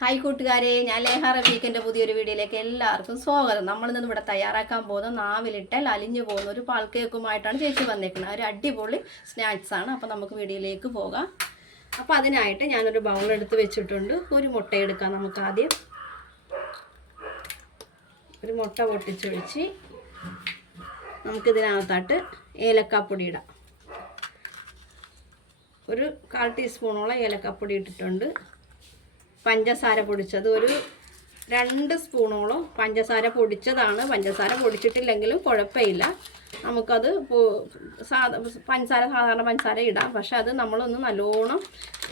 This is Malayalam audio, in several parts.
ഹായ് കൂട്ടുകാരെ ഞാൻ ലേഹ റബീഖിന്റെ പുതിയൊരു വീഡിയോയിലേക്ക് എല്ലാവർക്കും സ്വാഗതം. നമ്മൾ ഇന്ന് ഇവിടെ തയ്യാറാക്കാൻ പോകുന്ന നാവിലിട്ടാൽ അലിഞ്ഞു പോകുന്ന ഒരു പാൽ കേക്കുമായിട്ടാണ് ചേച്ചി വന്നേക്കുന്നത്. ഒരു അടിപൊളി സ്നാക്സ് ആണ്. അപ്പോൾ നമുക്ക് വീഡിയോയിലേക്ക് പോകാം. അപ്പോൾ അതിനായിട്ട് ഞാനൊരു ബൗൾ എടുത്ത് വെച്ചിട്ടുണ്ട്. ഒരു മുട്ട എടുക്കാം നമുക്ക് ആദ്യം. ഒരു മുട്ട പൊട്ടിച്ചൊഴിച്ച് നമുക്കിതിനകത്തായിട്ട് ഏലക്കാപ്പൊടി ഇടാം. ഒരു കാൽ ടീസ്പൂണോളം ഏലക്കാപ്പൊടി ഇട്ടിട്ടുണ്ട്. പഞ്ചസാര പൊടിച്ചത്. ഒരു രണ്ട് സ്പൂണോളം പഞ്ചസാര പൊടിച്ചതാണ്. പഞ്ചസാര പൊടിച്ചിട്ടില്ലെങ്കിലും കുഴപ്പമില്ല. നമുക്കത് പഞ്ചസാര സാധാരണ പഞ്ചസാര ഇടാം. പക്ഷെ അത് നമ്മളൊന്ന് നല്ലോണം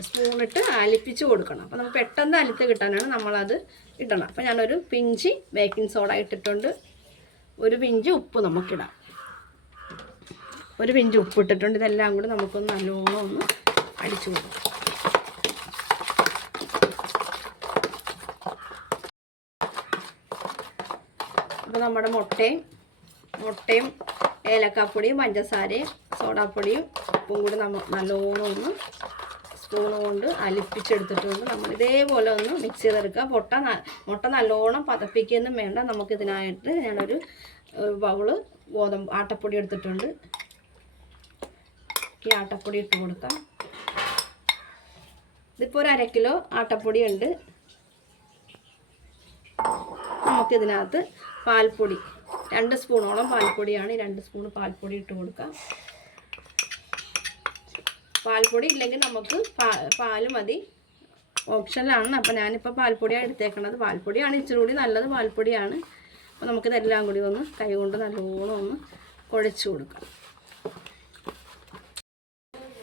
സ്പൂണിട്ട് അലിപ്പിച്ച് കൊടുക്കണം. അപ്പോൾ നമുക്ക് പെട്ടെന്ന് അലിത്ത് കിട്ടാനാണ് നമ്മളത് ഇടണം. അപ്പോൾ ഞാനൊരു പിഞ്ചി ബേക്കിംഗ് സോഡ ഇട്ടിട്ടുണ്ട്. ഒരു പിഞ്ച് ഉപ്പ് നമുക്കിടാം. ഒരു പിഞ്ച് ഉപ്പ് ഇട്ടിട്ടുണ്ട്. ഇതെല്ലാം കൂടി നമുക്കൊന്ന് നല്ലോണം ഒന്ന് അടിച്ചു കൊടുക്കാം. അപ്പോൾ നമ്മുടെ മുട്ടയും മുട്ടയും ഏലക്കാപ്പൊടിയും പഞ്ചസാരയും സോഡാപ്പൊടിയും ഉപ്പും കൂടി നമ്മൾ നല്ലോണം ഒന്ന് സ്പൂൺ കൊണ്ട് അലിപ്പിച്ചെടുത്തിട്ടുണ്ട്. നമ്മൾ ഇതേപോലെ ഒന്ന് മിക്സ് ചെയ്തെടുക്കുക. മുട്ട മുട്ട നല്ലോണം പതപ്പിക്കുകയൊന്നും വേണ്ട. നമുക്കിതിനായിട്ട് ഞാനൊരു ബൗൾ ഗോതമ്പ് ആട്ടപ്പൊടി എടുത്തിട്ടുണ്ട്. ഈ ആട്ടപ്പൊടി ഇട്ട് കൊടുക്കാം. ഇതിപ്പോൾ ഒരു അര കിലോ ആട്ടപ്പൊടി ഉണ്ട്. നമുക്കിതിനകത്ത് പാൽപ്പൊടി. രണ്ട് സ്പൂണോളം പാൽപ്പൊടിയാണ്. രണ്ട് സ്പൂൺ പാൽപ്പൊടി ഇട്ട് കൊടുക്കാം. പാൽപ്പൊടി ഇല്ലെങ്കിൽ നമുക്ക് പാൽ മതി. ഓപ്ഷനിലാണ് അപ്പോൾ ഞാനിപ്പോൾ പാൽപ്പൊടിയാണ് എടുത്തേക്കണത്. പാൽപ്പൊടിയാണ് ഇച്ചിരി കൂടി നല്ലത് പാൽപ്പൊടിയാണ്. അപ്പോൾ നമുക്കിതെല്ലാം കൂടി ഒന്ന് കൈ കൊണ്ട് നല്ലോണം ഒന്ന് കുഴച്ച് കൊടുക്കാം.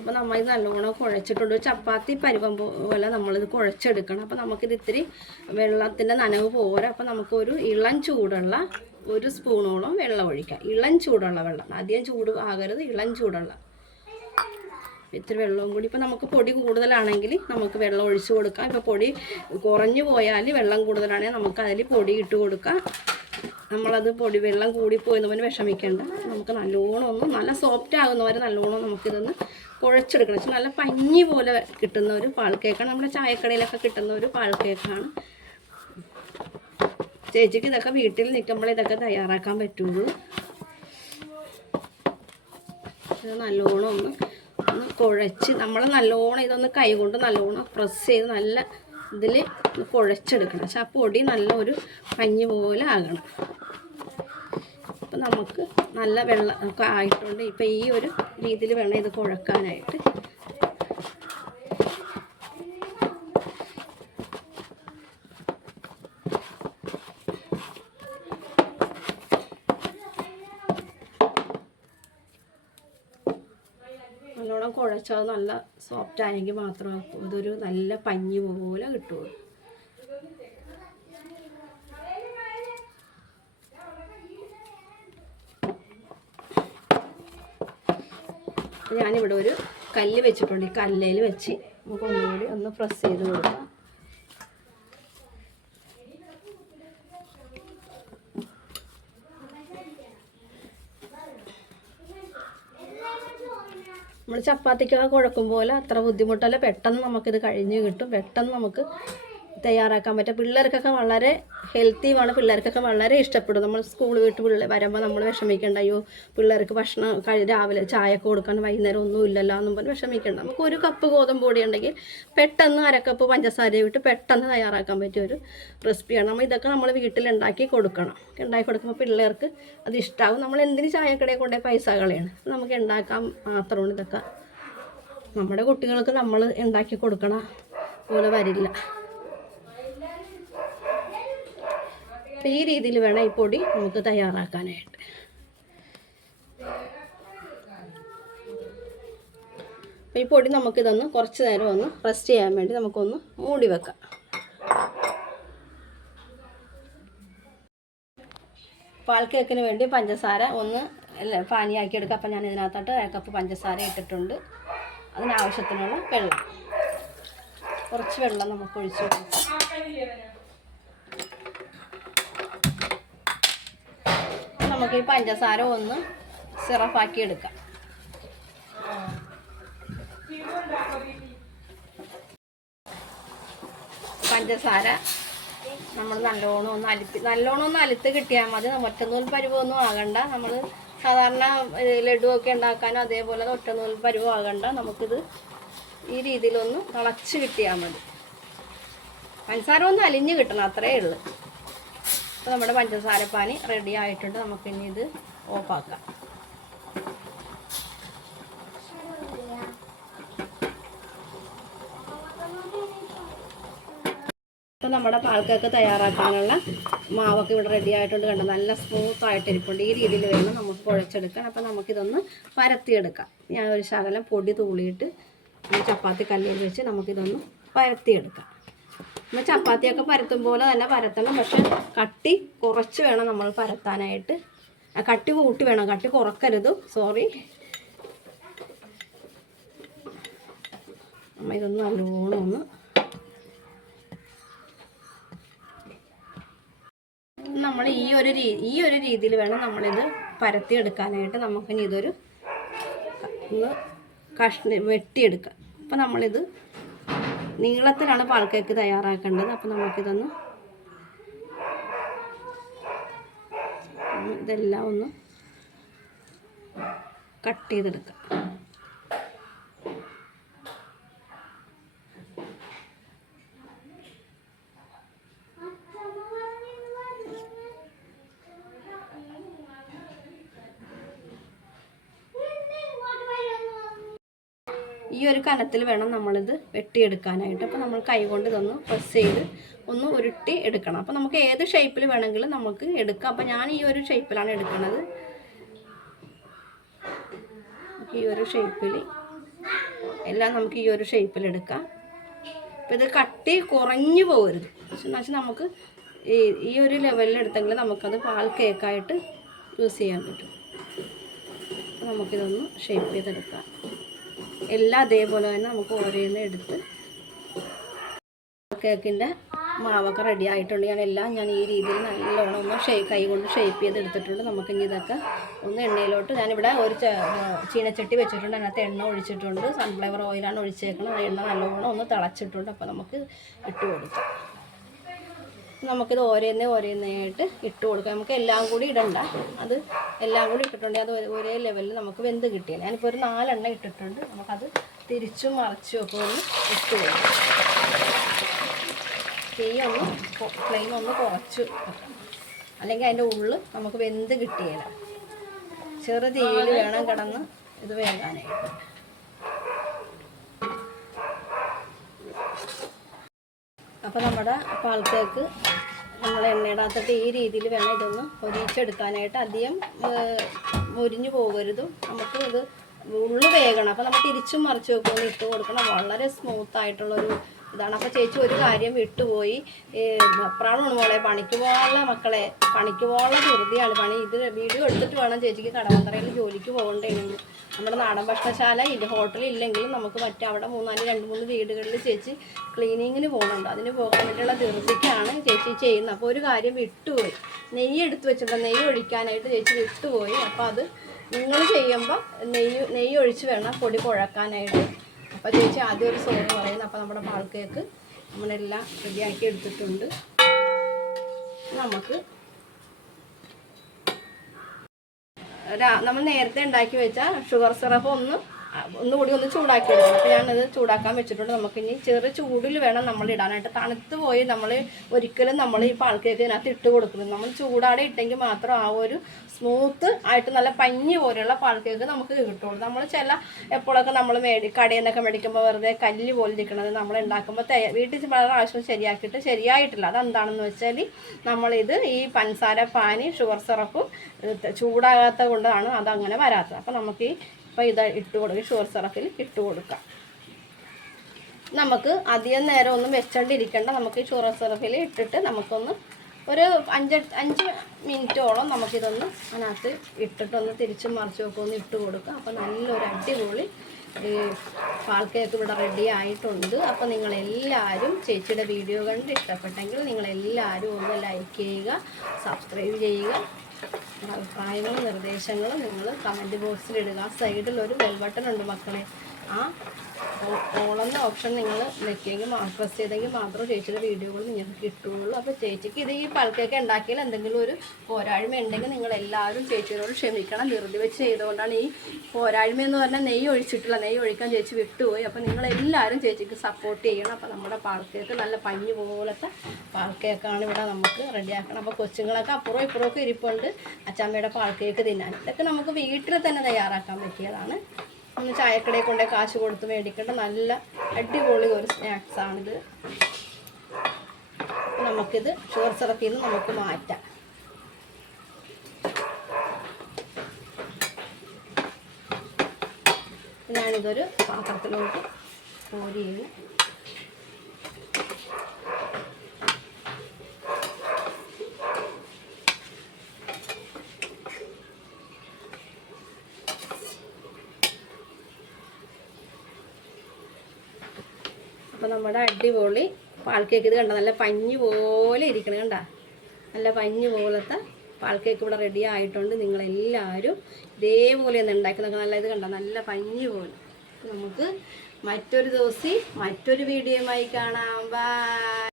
അപ്പോൾ നമ്മൾ ഇത് നല്ലോണം കുഴച്ചിട്ടുണ്ട്. ചപ്പാത്തി പരുവം പോലെ നമ്മളിത് കുഴച്ചെടുക്കണം. അപ്പോൾ നമുക്കിത് ഇത്തിരി വെള്ളത്തിന്റെ നനവ് പോരാ അപ്പോൾ നമുക്കൊരു ഇളം ചൂടുള്ള ഒരു സ്പൂണോളം വെള്ളം ഒഴിക്കാം. ഇളം ചൂടുള്ള വെള്ളം. അധികം ചൂട് ആകരുത്. ഇളം ചൂടുള്ള. ഇത്തിരി വെള്ളവും കൂടി. ഇപ്പോൾ നമുക്ക് പൊടി കൂടുതലാണെങ്കിൽ നമുക്ക് വെള്ളം ഒഴിച്ചു കൊടുക്കാം. ഇപ്പോൾ പൊടി കുറഞ്ഞു പോയാൽ വെള്ളം കൂടുതലാണെങ്കിൽ നമുക്ക് അതിൽ പൊടി ഇട്ട് കൊടുക്കാം. നമ്മളത് പൊടി വെള്ളം കൂടിപ്പോയെന്ന് പോലെ വിഷമിക്കേണ്ട. നമുക്ക് നല്ലോണം ഒന്ന് നല്ല സോഫ്റ്റ് ആകുന്നവരെ നല്ലോണം നമുക്കിതൊന്ന് കുഴച്ചെടുക്കണം. വെച്ചാൽ നല്ല പഞ്ഞി പോലെ കിട്ടുന്ന ഒരു പാൽ നമ്മുടെ ചായക്കടയിലൊക്കെ കിട്ടുന്ന ഒരു പാൽ കേക്കാണ്. ചേച്ചിക്ക് ഇതൊക്കെ വീട്ടിൽ നിൽക്കുമ്പോൾ ഇതൊക്കെ തയ്യാറാക്കാൻ പറ്റുള്ളൂ. ഇത് നല്ലോണം ഒന്ന് ഒന്ന് കുഴച്ച് നമ്മൾ നല്ലോണം ഇതൊന്ന് കൈ കൊണ്ട് നല്ലോണം പ്രസ് ചെയ്ത് നല്ല ഇതിൽ കുഴച്ചെടുക്കണം. പക്ഷെ ആ പൊടി നല്ല ഒരു പഞ്ഞി പോലെ ആകണം. അപ്പം നമുക്ക് നല്ല വെള്ളം ഒക്കെ ആയിട്ടുണ്ട്. ഇപ്പം ഈ ഒരു രീതിയിൽ വേണം ഇത് കുഴക്കാനായിട്ട്. നല്ലോണം കുഴച്ചാൽ നല്ല സോഫ്റ്റ് ആയെങ്കിൽ മാത്രമേ ഇതൊരു നല്ല പഞ്ഞി പോലെ കിട്ടുള്ളൂ. ഞാനിവിടെ ഒരു കല്ല് വെച്ചിട്ടുണ്ട്. ഈ കല്ലയിൽ വെച്ച് നമുക്ക് ഒന്നുകൂടി ഒന്ന് പ്രസ് ചെയ്ത് കൊടുക്കാം. നമ്മൾ ചപ്പാത്തിക്കൊക്കെ കുഴക്കും പോലെ അത്ര ബുദ്ധിമുട്ടല്ല. പെട്ടെന്ന് നമുക്കിത് കഴിഞ്ഞ് കിട്ടും. പെട്ടെന്ന് നമുക്ക് തയ്യാറാക്കാൻ പറ്റും. പിള്ളേർക്കൊക്കെ വളരെ ഹെൽത്തിയുമാണ് പിള്ളേർക്കൊക്കെ വളരെ ഇഷ്ടപ്പെടും. നമ്മൾ സ്കൂൾ വിട്ട് പിള്ളേർ വരുമ്പോൾ നമ്മൾ വിഷമിക്കേണ്ട. അയ്യോ പിള്ളേർക്ക് ഭക്ഷണം കഴി രാവിലെ ചായക്ക് കൊടുക്കാൻ വൈകുന്നേരം ഒന്നും ഇല്ലല്ലോ എന്നും പറഞ്ഞ് വിഷമിക്കേണ്ട. നമുക്ക് ഒരു കപ്പ് ഗോതമ്പ് പൊടി ഉണ്ടെങ്കിൽ പെട്ടെന്ന് അരക്കപ്പ് പഞ്ചസാര വിട്ട് പെട്ടെന്ന് തയ്യാറാക്കാൻ പറ്റിയ ഒരു റെസിപ്പിയാണ് നമ്മൾ ഇതൊക്കെ നമ്മൾ വീട്ടിൽ ഉണ്ടാക്കി കൊടുക്കണം. ഉണ്ടാക്കി കൊടുക്കുമ്പോൾ പിള്ളേർക്ക് അത് ഇഷ്ടമാകും നമ്മൾ എന്തിന് ചായക്കടയിൽ കൊണ്ടേ പൈസ കളയാണ്? നമുക്ക് ഉണ്ടാക്കാൻ മാത്രമാണ് ഇതൊക്കെ. നമ്മുടെ കുട്ടികൾക്ക് നമ്മൾ ഉണ്ടാക്കി കൊടുക്കണ പോലെ വരില്ല. അപ്പം ഈ രീതിയിൽ വേണം ഈ പൊടി നമുക്ക് തയ്യാറാക്കാനായിട്ട്. ഈ പൊടി നമുക്കിതൊന്ന് കുറച്ച് നേരം ഒന്ന് റെസ്റ്റ് ചെയ്യാൻ വേണ്ടി നമുക്കൊന്ന് മൂടി വെക്കാം. പാൽക്കേക്കിന് വേണ്ടി പഞ്ചസാര ഒന്ന് പാനിയാക്കി എടുക്കുക അപ്പം ഞാൻ ഇതിനകത്തോട്ട് അര കപ്പ് പഞ്ചസാര ഇട്ടിട്ടുണ്ട്. അതിനാവശ്യത്തിനുള്ള വെള്ളം. കുറച്ച് വെള്ളം നമുക്ക് ഒഴിച്ച് കൊടുക്കാം. നമുക്ക് ഈ പഞ്ചസാര ഒന്ന് സിറപ്പാക്കി എടുക്കാം. പഞ്ചസാര നമ്മൾ നല്ലോണം ഒന്ന് അലിപ്പി നല്ലോണം ഒന്ന് അലുത്ത് കിട്ടിയാൽ മതി. ഒറ്റനൂൽ പരുവൊന്നും ആകണ്ട. നമ്മൾ സാധാരണ ലഡു ഒക്കെ ഉണ്ടാക്കാനും അതേപോലെ ഒറ്റനൂൽ പരുവം ആകണ്ട. നമുക്കിത് ഈ രീതിയിലൊന്ന് തിളച്ച് കിട്ടിയാൽ മതി. പഞ്ചസാര ഒന്ന് അലിഞ്ഞ് കിട്ടണം അത്രയേ ഉള്ളൂ. അപ്പോൾ നമ്മുടെ പഞ്ചസാര പാനി റെഡി ആയിട്ടുണ്ട്. നമുക്കിനി ഇത് ഓഫാക്കാം ഇപ്പം നമ്മുടെ പാൽക്കൊക്കെ തയ്യാറാക്കാനുള്ള മാവൊക്കെ ഇവിടെ റെഡി ആയിട്ടുണ്ട് കണ്ടോ? നല്ല സ്മൂത്ത് ആയിട്ടിരിപ്പുണ്ട്. ഈ രീതിയിൽ വേണം നമുക്ക് കുഴച്ചെടുക്കാൻ. അപ്പം നമുക്കിതൊന്ന് പരത്തിയെടുക്കാം. ഞാൻ ഒരു ശകലം പൊടി തൂളിയിട്ട് ചപ്പാത്തി കല്ലിൽ വെച്ച് നമുക്കിതൊന്ന് പരത്തിയെടുക്കാം. നമ്മൾ ചപ്പാത്തിയൊക്കെ പരത്തും പോലെ തന്നെ പരത്തണം. പക്ഷെ കട്ടി കുറച്ച് വേണം നമ്മൾ പരത്താനായിട്ട്. കട്ടി കൂട്ടി വേണം. കട്ടി കുറക്കരുത്. സോറി നമ്മ ഇതൊന്ന് നല്ലോണം ഒന്ന് നമ്മൾ ഈ ഒരു രീതി ഈ ഒരു രീതിയിൽ വേണം നമ്മളിത് പരത്തിയെടുക്കാനായിട്ട് നമുക്കിനി ഇതൊരു ഒന്ന് കഷ്ണ വെട്ടിയെടുക്കാം. അപ്പം നമ്മളിത് നീളത്തിലാണ് പാൽ കേക്ക് തയ്യാറാക്കേണ്ടത്. അപ്പം നമുക്കിതൊന്ന് ഇതെല്ലാം ഒന്ന് കട്ട് ചെയ്തെടുക്കാം. ഒരു കനത്തിൽ വേണം നമ്മളിത് വെട്ടിയെടുക്കാനായിട്ട്. അപ്പോൾ നമ്മൾ കൈ കൊണ്ട് ഇതൊന്ന് പ്രസ് ചെയ്ത് ഒന്ന് ഉരുട്ടി എടുക്കണം. അപ്പോൾ നമുക്ക് ഏത് ഷേപ്പിൽ വേണമെങ്കിലും നമുക്ക് എടുക്കാം. അപ്പോൾ ഞാൻ ഈ ഒരു ഷേപ്പിലാണ് എടുക്കുന്നത് ഈ ഒരു ഷേപ്പിൽ എല്ലാം നമുക്ക് ഈ ഒരു ഷേപ്പിൽ എടുക്കാം. അപ്പോൾ ഇത് കട്ടി കുറഞ്ഞു പോകരുത്. എന്ന് വെച്ചാൽ നമുക്ക് ഈ ഈ ഒരു ലെവലിൽ എടുത്തെങ്കിൽ നമുക്കത് പാൽ കേക്കായിട്ട് യൂസ് ചെയ്യാൻ പറ്റും. നമുക്കിതൊന്ന് ഷേപ്പ് ചെയ്തെടുക്കാം. എല്ലാം അതേപോലെ തന്നെ നമുക്ക് ഓരോന്ന് എടുത്ത് കേക്കിന്റെ മാവൊക്കെ റെഡി ആയിട്ടുണ്ട്. ഞാൻ എല്ലാം ഞാൻ ഈ രീതിയിൽ നല്ലോണം ഒന്ന് ഷേ കൈ കൊണ്ട് ഷേപ്പ് ചെയ്ത് എടുത്തിട്ടുണ്ട്. നമുക്ക് ഇനി ഇതൊക്കെ ഒന്ന് എണ്ണയിലോട്ട് ഞാനിവിടെ ഒരു ചീനച്ചട്ടി വെച്ചിട്ടുണ്ട്. അതിനകത്ത് എണ്ണ ഒഴിച്ചിട്ടുണ്ട്. സൺഫ്ലവർ ഓയിലാണ് ഒഴിച്ചേക്കുന്നത് എണ്ണ നല്ലോണം ഒന്ന് തിളച്ചിട്ടുണ്ട്. അപ്പോൾ നമുക്ക് ഇട്ട് കൊടുക്കാം. നമുക്കിത് ഓരോന്നേ ഓരോന്നായിട്ട് ഇട്ട് കൊടുക്കാം. നമുക്ക് എല്ലാം കൂടി ഇടണ്ട. അത് എല്ലാം കൂടി ഇട്ടിട്ടുണ്ടെങ്കിൽ അത് ഒരേ- ലെവലിൽ നമുക്ക് വെന്ത് കിട്ടിയില്ല. ഞാനിപ്പോൾ ഒരു നാലെണ്ണ ഇട്ടിട്ടുണ്ട്. നമുക്കത് തിരിച്ചും മറിച്ചും ഒക്കെ ഒന്ന് ഇട്ട് കൊടുക്കാം. തീ ഒന്ന് ഫ്ലെയിം ഒന്ന് കുറച്ച് വെക്കണം അല്ലെങ്കിൽ അതിന്റെ ഉള്ളിൽ നമുക്ക് വെന്ത് കിട്ടിയില്ല ചെറു തീയിൽ വേണം കിടന്ന് ഇത് വേകാനായിട്ട്. അപ്പോൾ നമ്മുടെ പാൽത്തേക്ക് നമ്മൾ എണ്ണയിടാത്തിട്ട് ഈ രീതിയിൽ വേണം ഇതൊന്ന് പൊരിച്ചെടുക്കാനായിട്ട്. അധികം മുരിഞ്ഞു പോകരുതും. നമുക്ക് ഇത് ഉള്ളു വേകണം. അപ്പോൾ നമ്മൾ തിരിച്ചും മറിച്ച് വെക്കുമെന്ന് ഇട്ട് കൊടുക്കണം. വളരെ സ്മൂത്ത് ആയിട്ടുള്ളൊരു ഇതാണ്. അപ്പോൾ ചേച്ചി ഒരു കാര്യം വിട്ടുപോയി. എപ്പോഴാണ് മോളെ പണിക്ക് പോകാനുള്ള മക്കളെ പണിക്ക് പോകാനുള്ള ധൃതിയാണ്. പണി ഇത് വീഡിയോ എടുത്തിട്ട് വേണം ചേച്ചിക്ക് കടവന്തറയിൽ ജോലിക്ക് പോകേണ്ടതെങ്കിൽ നമ്മുടെ നാടൻ ഭക്ഷണശാല ഇല്ല ഹോട്ടൽ ഇല്ലെങ്കിലും നമുക്ക് മറ്റേ അവിടെ മൂന്നാൽ രണ്ട് മൂന്ന് വീടുകളിൽ ചേച്ചി ക്ലീനിങ്ങിന് പോകുന്നുണ്ട്. അതിന് പോകാൻ വേണ്ടിയുള്ള ധൃതിക്കാണ് ചേച്ചി ചെയ്യുന്നത്. അപ്പോൾ ഒരു കാര്യം വിട്ടുപോയി. നെയ്യ് എടുത്ത് വെച്ചിട്ടുണ്ട്. നെയ്യ് ഒഴിക്കാനായിട്ട് ചേച്ചി വിട്ടുപോയി. അപ്പോൾ അത് നിങ്ങൾ ചെയ്യുമ്പോൾ നെയ്യ് നെയ്യ് ഒഴിച്ച് വേണം പൊടി കുഴക്കാനായിട്ട്. അപ്പോൾ ചേച്ചി ആദ്യം ഒരു സോങ് പറയുന്നത് അപ്പോൾ നമ്മുടെ പാൽ കേക്ക് നമ്മളെല്ലാം റെഡിയാക്കി എടുത്തിട്ടുണ്ട്. നമുക്ക് നമ്മൾ നേരത്തെ ഉണ്ടാക്കി വെച്ച ഷുഗർ സിറപ്പ് ഒന്ന് ഒന്നുകൂടി ഒന്ന് ചൂടാക്കി എടുക്കണം അപ്പോൾ ഞാനത് ചൂടാക്കാൻ വെച്ചിട്ടുണ്ട്. നമുക്ക് ഇനി ചെറു ചൂടിൽ വേണം നമ്മൾ ഇടാനായിട്ട്. തണുത്ത് പോയി നമ്മൾ ഒരിക്കലും നമ്മൾ ഈ പാൽക്കേക്ക് കേക്ക് ഇതിനകത്ത് ഇട്ട് കൊടുക്കുന്നത് നമ്മൾ ചൂടാടെ ഇട്ടെങ്കിൽ മാത്രം ആ ഒരു സ്മൂത്ത് ആയിട്ട് നല്ല പഞ്ഞി പോലെയുള്ള പാൽക്കേക്ക് കേക്ക് നമുക്ക് കിട്ടുള്ളൂ. നമ്മൾ ചില എപ്പോഴൊക്കെ നമ്മൾ മേടി കടയിൽ നിന്നൊക്കെ മേടിക്കുമ്പോൾ വെറുതെ കല്ല് പോലെ ഇരിക്കുന്നത് നമ്മൾ ഉണ്ടാക്കുമ്പോൾ വീട്ടിൽ പല പ്രാവശ്യം ശരിയാക്കിയിട്ട് ശരിയായിട്ടില്ല. അതെന്താണെന്ന് വെച്ചാൽ നമ്മളിത് ഈ പഞ്ചസാര പാനി ഷുഗർ സിറപ്പും ചൂടാകാത്ത കൊണ്ടാണ് അതങ്ങനെ വരാത്തത്. അപ്പോൾ നമുക്ക് ഈ ഇപ്പോൾ ഇത് ഇട്ട് കൊടുക്കുക ഷുഗർ സിറപ്പിൽ ഇട്ട് കൊടുക്കാം. നമുക്ക് അധികം നേരം ഒന്നും വെച്ചോണ്ടിരിക്കേണ്ട. നമുക്ക് ഈ ഷുഗർ സിറപ്പിൽ ഇട്ടിട്ട് നമുക്കൊന്ന് ഒരു അഞ്ച് അഞ്ച് മിനിറ്റോളം നമുക്കിതൊന്ന് അതിനകത്ത് ഇട്ടിട്ടൊന്ന് തിരിച്ചും മറിച്ചും ഒക്കെ ഒന്ന് ഇട്ട് കൊടുക്കാം. അപ്പോൾ നല്ലൊരു അടിപൊളി ഈ പാൽ കേക്ക് ഇവിടെ റെഡി ആയിട്ടുണ്ട്. അപ്പോൾ നിങ്ങളെല്ലാവരും ചേച്ചിയുടെ വീഡിയോ കണ്ട് ഇഷ്ടപ്പെട്ടെങ്കിൽ നിങ്ങളെല്ലാവരും ഒന്ന് ലൈക്ക് ചെയ്യുക സബ്സ്ക്രൈബ് ചെയ്യുക. അഭിപ്രായങ്ങളും നിർദ്ദേശങ്ങളും നിങ്ങൾ കമന്റ് ബോക്സിൽ ഇടുക. സൈഡിൽ ഒരു ബെൽ ബട്ടൺ ഉണ്ട് മക്കളെ. ആ ഓളെന്ന ഓപ്ഷൻ നിങ്ങൾ നെക്കിയെങ്കിൽ പ്രസ് ചെയ്തെങ്കിൽ മാത്രം ചേച്ചിയുടെ വീഡിയോകൾ നിങ്ങൾക്ക് കിട്ടുകയുള്ളൂ. അപ്പോൾ ചേച്ചിക്ക് ഇത് ഈ പൽക്കൊക്കെ ഉണ്ടാക്കിയാൽ എന്തെങ്കിലും ഒരു പോരായ്മ ഉണ്ടെങ്കിൽ നിങ്ങൾ എല്ലാവരും ചേച്ചിയോട് ക്ഷമിക്കണം. ധൃതി വെച്ച് ചെയ്തുകൊണ്ടാണ് ഈ പോരായ്മ എന്ന് പറഞ്ഞാൽ നെയ്യ് ഒഴിച്ചിട്ടില്ല നെയ്യ് ഒഴിക്കാൻ ചേച്ചി വിട്ടുപോയി. അപ്പോൾ നിങ്ങൾ എല്ലാവരും ചേച്ചിക്ക് സപ്പോർട്ട് ചെയ്യണം. അപ്പോൾ നമ്മുടെ പാൽക്കേക്ക് നല്ല പഞ്ഞ് പോലത്തെ പാൽക്കേക്കാണ് ഇവിടെ നമുക്ക് റെഡിയാക്കണം അപ്പോൾ കൊച്ചുങ്ങളൊക്കെ അപ്പുറം ഇപ്പുറമൊക്കെ ഇരിപ്പുണ്ട്. അച്ചമ്മയുടെ പാൽക്കേക്ക് തിന്നാൻ. ഇതൊക്കെ നമുക്ക് വീട്ടിൽ തന്നെ തയ്യാറാക്കാൻ പറ്റിയതാണ്. ഒന്ന് ചായക്കടയിൽ കൊണ്ടേ കാശ് കൊടുത്ത് മേടിക്കേണ്ട നല്ല അടിപൊളി ഒരു സ്നാക്സ് ആണിത്. നമുക്കിത് ഷുഗർ സിറപ്പിൽ നിന്ന് നമുക്ക് മാറ്റാം. ഞാനിതൊരു പാത്രത്തിലോട്ട് കോരി അപ്പോൾ നമ്മുടെ അടിപൊളി പാൽ കേക്ക് ഇത് കണ്ട? നല്ല പഞ്ഞി പോലെ ഇരിക്കണം കണ്ട? നല്ല പഞ്ഞി പോലത്തെ പാൽ കേക്ക് ഇവിടെ റെഡി ആയിട്ടുണ്ട് നിങ്ങളെല്ലാവരും. ഇതേപോലെ ഒന്ന് ഉണ്ടാക്കി നോക്കണം നല്ല ഇത് കണ്ട? നല്ല പഞ്ഞി പോലെ. നമുക്ക് മറ്റൊരു ദിവസം മറ്റൊരു വീഡിയോയുമായി കാണാം. ബൈ